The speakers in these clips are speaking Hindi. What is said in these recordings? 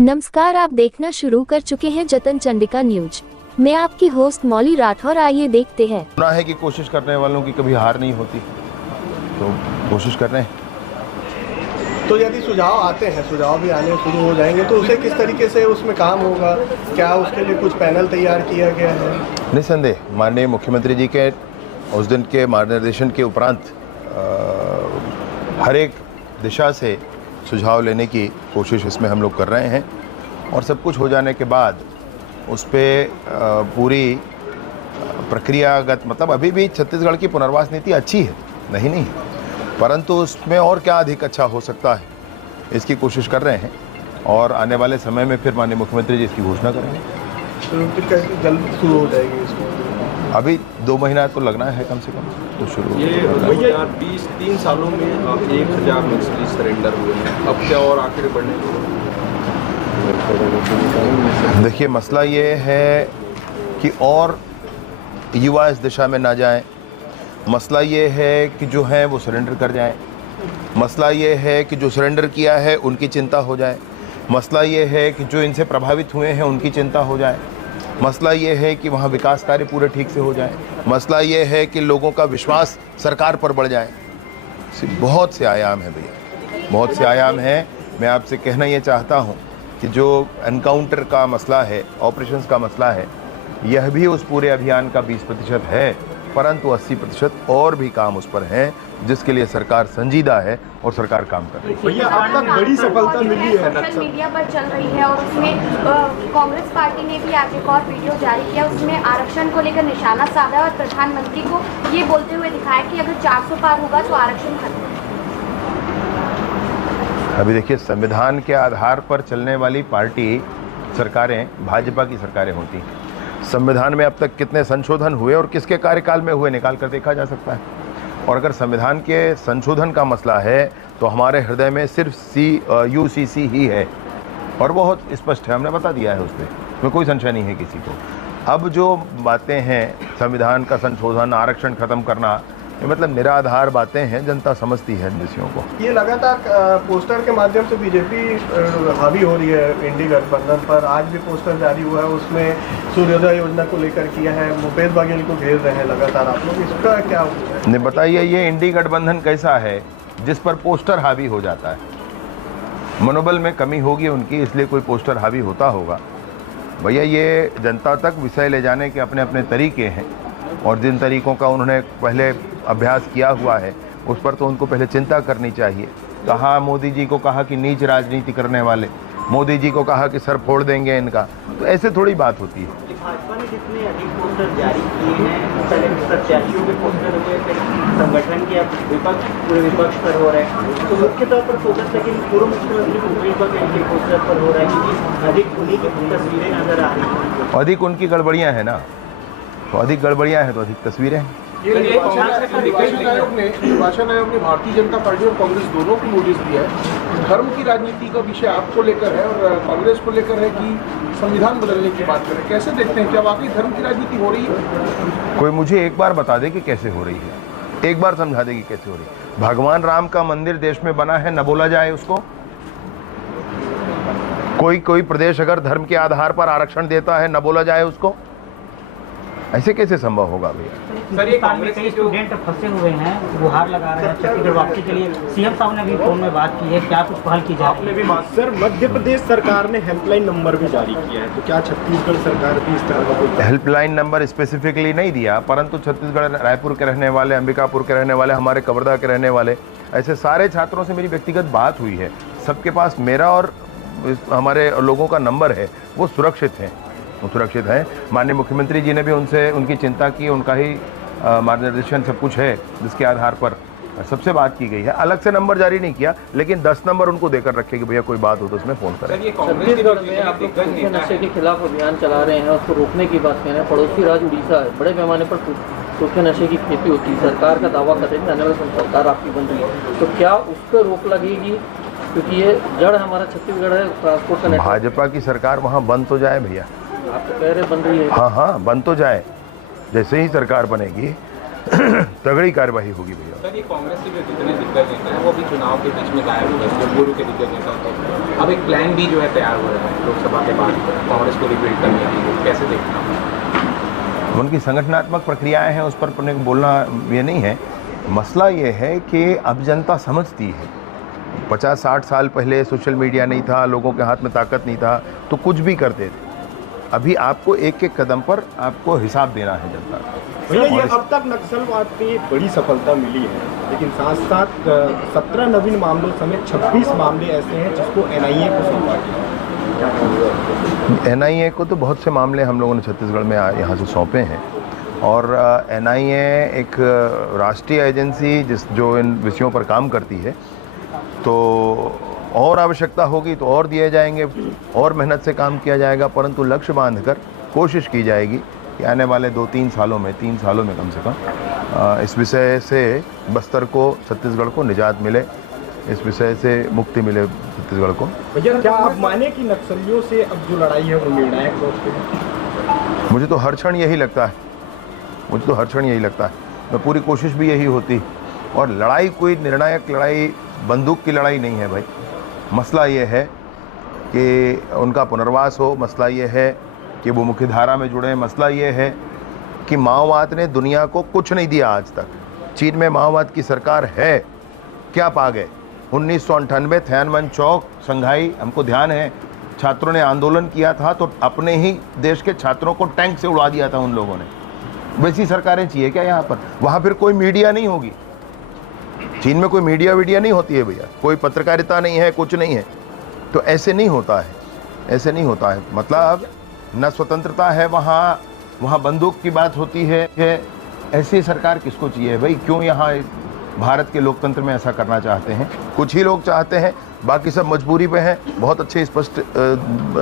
नमस्कार, आप देखना शुरू कर चुके हैं जतन चंडिका न्यूज। मैं आपकी होस्ट मौली राठौर। आइए देखते हैं। सुना है कि कोशिश करने वालों की कभी हार नहीं होती, तो कोशिश कर रहे हैं। तो यदि सुझाव आते हैं, सुझाव भी आने शुरू हो जाएंगे, तो उसे किस तरीके से उसमें काम होगा? क्या उसके लिए कुछ पैनल तैयार किया गया है? निस्संदेह माननीय मुख्यमंत्री जी के उस दिन के मार्गदर्शन के उपरांत हर एक दिशा से सुझाव लेने की कोशिश इसमें हम लोग कर रहे हैं, और सब कुछ हो जाने के बाद उस पर पूरी प्रक्रियागत, मतलब अभी भी छत्तीसगढ़ की पुनर्वास नीति अच्छी है, नहीं, परंतु उसमें और क्या अधिक अच्छा हो सकता है, इसकी कोशिश कर रहे हैं। और आने वाले समय में फिर माननीय मुख्यमंत्री जी इसकी घोषणा करेंगे। तो कैसे जल्द शुरू हो जाएगी इसमें? अभी 2 महीना तो लगना है कम से कम, तो शुरू। ये 2023 सालों में 1000 नक्सली सरेंडर हुए हैं, अब क्या और आखिर बढ़ने? देखिए, मसला ये है कि और युवा इस दिशा में ना जाएं। मसला ये है कि जो हैं वो सरेंडर कर जाएं। मसला ये है कि जो सरेंडर किया है उनकी चिंता हो जाए। मसला ये है कि जो इनसे प्रभावित हुए हैं उनकी चिंता हो जाए। मसला ये है कि वहाँ विकास कार्य पूरे ठीक से हो जाए। मसला ये है कि लोगों का विश्वास सरकार पर बढ़ जाए। बहुत से आयाम हैं भैया, बहुत से आयाम हैं। मैं आपसे कहना ये चाहता हूँ कि जो एनकाउंटर का मसला है, ऑपरेशंस का मसला है, यह भी उस पूरे अभियान का 20% है, परंतु 80% और भी काम उस पर हैं, जिसके लिए सरकार संजीदा है और सरकार काम कर रही है। भैया, अब तक बड़ी सफलता मिली है। सोशल मीडिया पर चल रही है और उसमें कांग्रेस पार्टी ने भी आज एक और वीडियो जारी किया, उसमें आरक्षण को लेकर निशाना साधा और प्रधानमंत्री को ये बोलते हुए दिखाया कि अगर 400 पार होगा तो आरक्षण खत्म। अभी देखिए, संविधान के आधार पर चलने वाली पार्टी सरकारें भाजपा की सरकारें होती हैं। संविधान में अब तक कितने संशोधन हुए और किसके कार्यकाल में हुए, निकाल कर देखा जा सकता है। और अगर संविधान के संशोधन का मसला है तो हमारे हृदय में सिर्फ यूसीसी ही है, और बहुत स्पष्ट है, हमने बता दिया है, उसमें कोई संशय नहीं है किसी को। अब जो बातें हैं, संविधान का संशोधन, आरक्षण खत्म करना, ये मतलब निराधार बातें हैं, जनता समझती है इन विषयों को। ये लगातार पोस्टर के माध्यम से बीजेपी हावी हो रही है इंडी गठबंधन पर। आज भी पोस्टर जारी हुआ है, उसमें सूर्योदय योजना को लेकर किया है, भूपेश बघेल को घेर रहे हैं लगातार आप लोग, इसका क्या है? नहीं, बताइए, ये इंडी गठबंधन कैसा है जिस पर पोस्टर हावी हो जाता है? मनोबल में कमी होगी उनकी, इसलिए कोई पोस्टर हावी होता होगा। भैया, ये जनता तक विषय ले जाने के अपने अपने तरीके हैं, और जिन तरीकों का उन्होंने पहले अभ्यास किया हुआ है उस पर तो उनको पहले चिंता करनी चाहिए। कहा मोदी जी को कहा कि नीच राजनीति करने वाले, मोदी जी को कहा कि सर फोड़ देंगे इनका, तो ऐसे थोड़ी बात होती है। भाजपा ने जितने अधिक पोस्टर जारी किए हैं, पहले प्रत्याशियों के पोस्टर हुए, फिर संगठन के, अब विपक्ष, पूरे विपक्ष पर हो रहे हैं, तो मुख्य तौर पर फोकस लेकिन पूर्व मुख्यमंत्री भूपेश बघेल के पोस्टर पर हो रहा है, क्योंकि अधिक उन्हीं की तस्वीरें नजर आ रही हैं। अधिक उनकी गड़बड़ियाँ हैं ना, तो अधिक गड़बड़ियाँ हैं तो अधिक तस्वीरें हैं। निर्वाचन आयोग ने भारतीय जनता पार्टी और कांग्रेस दोनों को नोटिस दिया है। धर्म की राजनीति का विषय आपको लेकर है और कांग्रेस को लेकर है कि संविधान बदलने की बात करें। कैसे देखते हैं, क्या वाकई धर्म की राजनीति हो रही है? कोई मुझे एक बार बता दे कि कैसे हो रही है, एक बार समझा दे कि कैसे हो रही है। भगवान राम का मंदिर देश में बना है, न बोला जाए उसको? कोई प्रदेश अगर धर्म के आधार पर आरक्षण देता है, न बोला जाए उसको? ऐसे कैसे संभव होगा भैया? सर, ये कांग्रेस के स्टूडेंट फंसे हुए हैं, गुहार लगा रहे हैं छत्तीसगढ़ वापसी के लिए। सीएम साहब ने भी फोन में बात की है, क्या कुछ पहल की जाए? आपने भी बात। सर, मध्य प्रदेश सरकार ने हेल्पलाइन नंबर भी जारी किया है, तो क्या छत्तीसगढ़ सरकार भी इस तरह का कोई हेल्पलाइन नंबर स्पेसिफिकली नहीं दिया, परंतु छत्तीसगढ़, रायपुर के रहने वाले, अंबिकापुर के रहने वाले, हमारे कवर्धा के रहने वाले, ऐसे सारे छात्रों से मेरी व्यक्तिगत बात हुई है। सबके पास मेरा और हमारे लोगों का नंबर है, वो सुरक्षित है, माननीय मुख्यमंत्री जी ने भी उनसे उनकी चिंता की, उनका ही मार्गदर्शन सब कुछ है, जिसके आधार पर सबसे बात की गई है। अलग से नंबर जारी नहीं किया, लेकिन 10 नंबर उनको देकर रखे कि भैया कोई बात हो तो उसमें फ़ोन करें। छत्तीसगढ़ में आप लोग नशे के खिलाफ अभियान चला रहे हैं, उसको रोकने की बात कह रहे हैं। पड़ोसी राज्य उड़ीसा है, बड़े पैमाने पर सूखे नशे की खेती होती है, सरकार का दावा कर रही है कि सरकार आपकी बन रही है, तो क्या उस पर रोक लगेगी? क्योंकि ये जड़ हमारा छत्तीसगढ़ है, ट्रांसपोर्ट का। भाजपा की सरकार वहाँ बंद तो जाए भैया, आप तो कह रहे बन रही है। हाँ, बंद तो जाए। जैसे ही सरकार बनेगी तगड़ी कार्यवाही होगी भैया। सर, ये कांग्रेस के जो जितने दिग्गज नेता हैं वो भी चुनाव के बीच में गायब हो गए, जो पूर्व के दिग्गज नेता थे। अब एक प्लान भी जो है तैयार हो रहा है लोकसभा के बाद कांग्रेस को रिबिल्ड करने की, कैसे देखना? उनकी संगठनात्मक प्रक्रियाएं हैं, उस पर अपने को बोलना ये नहीं है। मसला ये है कि अब जनता समझती है। 50-60 साल पहले सोशल मीडिया नहीं था, लोगों के हाथ में ताकत नहीं था, तो कुछ भी करते थे। अभी आपको एक एक कदम पर आपको हिसाब देना है जनता को। भैया, ये अब तक नक्सलवाद पे बड़ी सफलता मिली है, लेकिन साथ साथ 17 नवीन मामलों समेत 26 मामले ऐसे हैं जिसको NIA को सौंपा गया। NIA को तो बहुत से मामले हम लोगों ने छत्तीसगढ़ में यहाँ से सौंपे हैं, और NIA एक राष्ट्रीय एजेंसी जो इन विषयों पर काम करती है, तो और आवश्यकता होगी तो और दिए जाएंगे, और मेहनत से काम किया जाएगा, परंतु लक्ष्य बांधकर कोशिश की जाएगी कि आने वाले 3 सालों में कम से कम इस विषय से बस्तर को, छत्तीसगढ़ को निजात मिले, इस विषय से मुक्ति मिले छत्तीसगढ़ को। भैया, क्या आप माने कि नक्सलियों से अब जो लड़ाई है वो निर्णायक तौर पे? मुझे तो हर क्षण यही लगता है, मैं पूरी कोशिश भी यही होती। और लड़ाई कोई निर्णायक लड़ाई, बंदूक की लड़ाई नहीं है भाई। मसला ये है कि उनका पुनर्वास हो, मसला ये है कि वो मुख्य धारा में जुड़े, मसला ये है कि माओवाद ने दुनिया को कुछ नहीं दिया आज तक। चीन में माओवाद की सरकार है, क्या पा गए? 1998 थियानमन चौक, संघाई, हमको ध्यान है, छात्रों ने आंदोलन किया था तो अपने ही देश के छात्रों को टैंक से उड़ा दिया था उन लोगों ने। वैसी सरकारें चाहिए क्या यहाँ पर? वहाँ फिर कोई मीडिया नहीं होगी। चीन में कोई मीडिया नहीं होती है भैया, कोई पत्रकारिता नहीं है, कुछ नहीं है। तो ऐसे नहीं होता है, मतलब न स्वतंत्रता है वहाँ बंदूक की बात होती है। ऐसी सरकार किसको चाहिए भाई? क्यों यहाँ भारत के लोकतंत्र में ऐसा करना चाहते हैं? कुछ ही लोग चाहते हैं, बाकी सब मजबूरी पे हैं। बहुत अच्छी स्पष्ट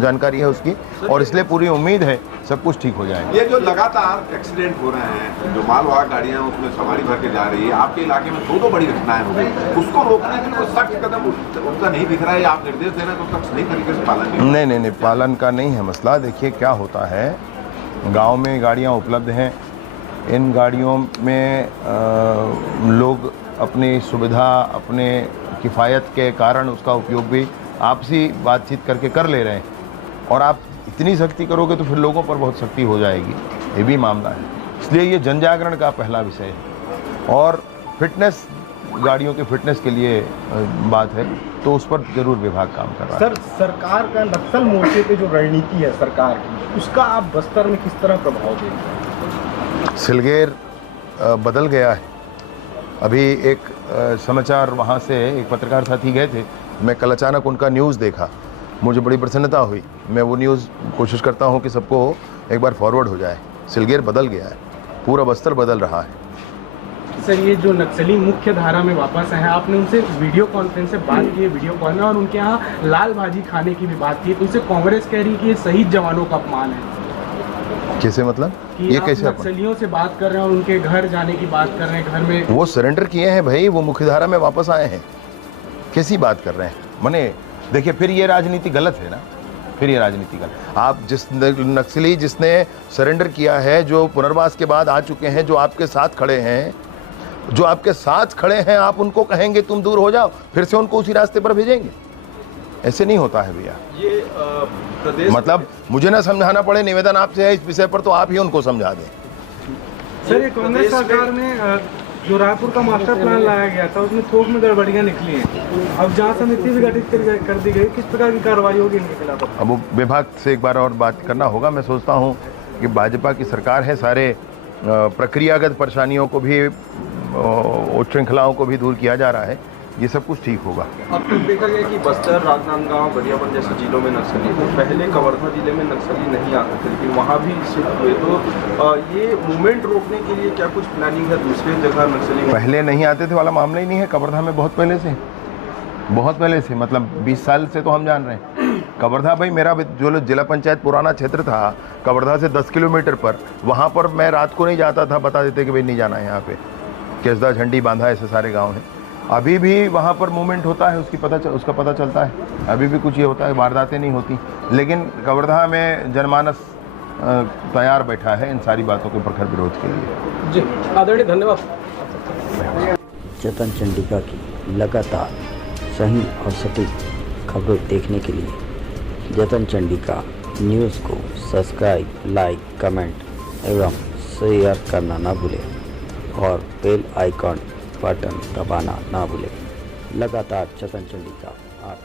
जानकारी है उसकी, और इसलिए पूरी उम्मीद है सब कुछ ठीक हो जाएगा। ये जो लगातार एक्सीडेंट हो रहे हैं, जो मालवाहक गाड़ियां उसमें सवारी भर के जा रही है, आपके इलाके में 2 बड़ी घटनाएं हो गई, उसको रोकने के लिए कोई सख्त कदम उनका नहीं दिख रहा है? आप निर्देश दे रहे हैं तो सख्त सही तरीके से पालन नहीं, पालन का नहीं है मसला। देखिए क्या होता है, गाँव में गाड़ियाँ उपलब्ध हैं, इन गाड़ियों में लोग अपनी सुविधा, अपने किफ़ायत के कारण उसका उपयोग भी आपसी बातचीत करके कर ले रहे हैं। और आप इतनी सख्ती करोगे तो फिर लोगों पर बहुत सख्ती हो जाएगी, ये भी मामला है। इसलिए ये जन जागरण का पहला विषय है। और फिटनेस, गाड़ियों के फिटनेस के लिए बात है, तो उस पर जरूर विभाग काम कर रहा है। सर, सरकार का नक्सल मोर्चे पे जो रणनीति है सरकार की, उसका आप बस्तर में किस तरह प्रभाव देंगे? सिलगेर बदल गया है। अभी एक समाचार वहाँ से एक पत्रकार साथी गए थे, मैं कल अचानक उनका न्यूज़ देखा, मुझे बड़ी प्रसन्नता हुई। मैं वो न्यूज़ कोशिश करता हूँ कि सबको एक बार फॉरवर्ड हो जाए। सिलगेर बदल गया है, पूरा बस्तर बदल रहा है। सर, ये जो नक्सली मुख्य धारा में वापस आए हैं, आपने उनसे वीडियो कॉन्फ्रेंस से बात की है, वीडियो कॉल में, और उनके यहाँ लाल भाजी खाने की भी बात की, तो उनसे कांग्रेस कह रही है कि ये शहीद जवानों का अपमान है। कैसे मतलब? ये कैसे नक्सलियों से बात कर रहे हैं और उनके घर जाने की बात कर रहे हैं, घर में वो सरेंडर किए हैं भाई, वो मुख्यधारा में वापस आए हैं, कैसी बात कर रहे हैं? माने देखिए, फिर ये राजनीति गलत है ना, फिर ये राजनीति गलत। आप जिस नक्सली जिसने सरेंडर किया है, जो पुनर्वास के बाद आ चुके हैं, जो आपके साथ खड़े हैं, आप उनको कहेंगे तुम दूर हो जाओ, फिर से उनको उसी रास्ते पर भेजेंगे? ऐसे नहीं होता है भैया। ये प्रदेश, मतलब मुझे ना समझाना पड़े, निवेदन आपसे है इस विषय पर, तो आप ही उनको समझा दें। सर, ये कांग्रेस सरकार में जो रायपुर का मास्टर प्लान लाया गया था, उसमें थोक में गड़बड़ियां निकली हैं। अब जांच समिति भी गठित कर दी गई, किस प्रकार की कार्रवाई होगी इनके खिलाफ? अब वो विभाग से एक बार और बात करना होगा। मैं सोचता हूँ कि भाजपा की सरकार है, सारे प्रक्रियागत परेशानियों को भी, उच्छृंखलाओं को भी दूर किया जा रहा है, ये सब कुछ ठीक होगा। अब तक देखा गया कि बस्तर, राजनांदगांव, गरियाबंद जैसे जिलों में नक्सली, तो पहले कवर्धा जिले में नक्सली नहीं आते थे, लेकिन वहाँ भी शिफ्ट हुए। तो ये मूवमेंट रोकने के लिए क्या कुछ प्लानिंग है दूसरे जगह नक्सली? पहले नहीं आते थे वाला मामला ही नहीं है, कवर्धा में बहुत पहले से, मतलब 20 साल से तो हम जान रहे हैं। कवर्धा भाई, मेरा जो जिला पंचायत पुराना क्षेत्र था, कवर्धा से 10 किलोमीटर पर, वहाँ पर मैं रात को नहीं जाता था, बता देते कि भाई नहीं जाना है यहाँ पे, केसदा, झंडी, बांधा, ऐसे सारे गाँव हैं। अभी भी वहाँ पर मूवमेंट होता है, उसका पता चलता है। अभी भी कुछ ये होता है, वारदातें नहीं होती, लेकिन कवर्धा में जनमानस तैयार बैठा है इन सारी बातों के प्रखर विरोध के लिए। जी आदरणीय, धन्यवाद। जतन चंडिका की लगातार सही और सटीक खबरें देखने के लिए जतन चंडिका न्यूज़ को सब्सक्राइब, लाइक, कमेंट एवं शेयर करना ना भूलें और बेल आइकॉन बटन दबाना ना भूलें। लगातार जतन चंडिका आप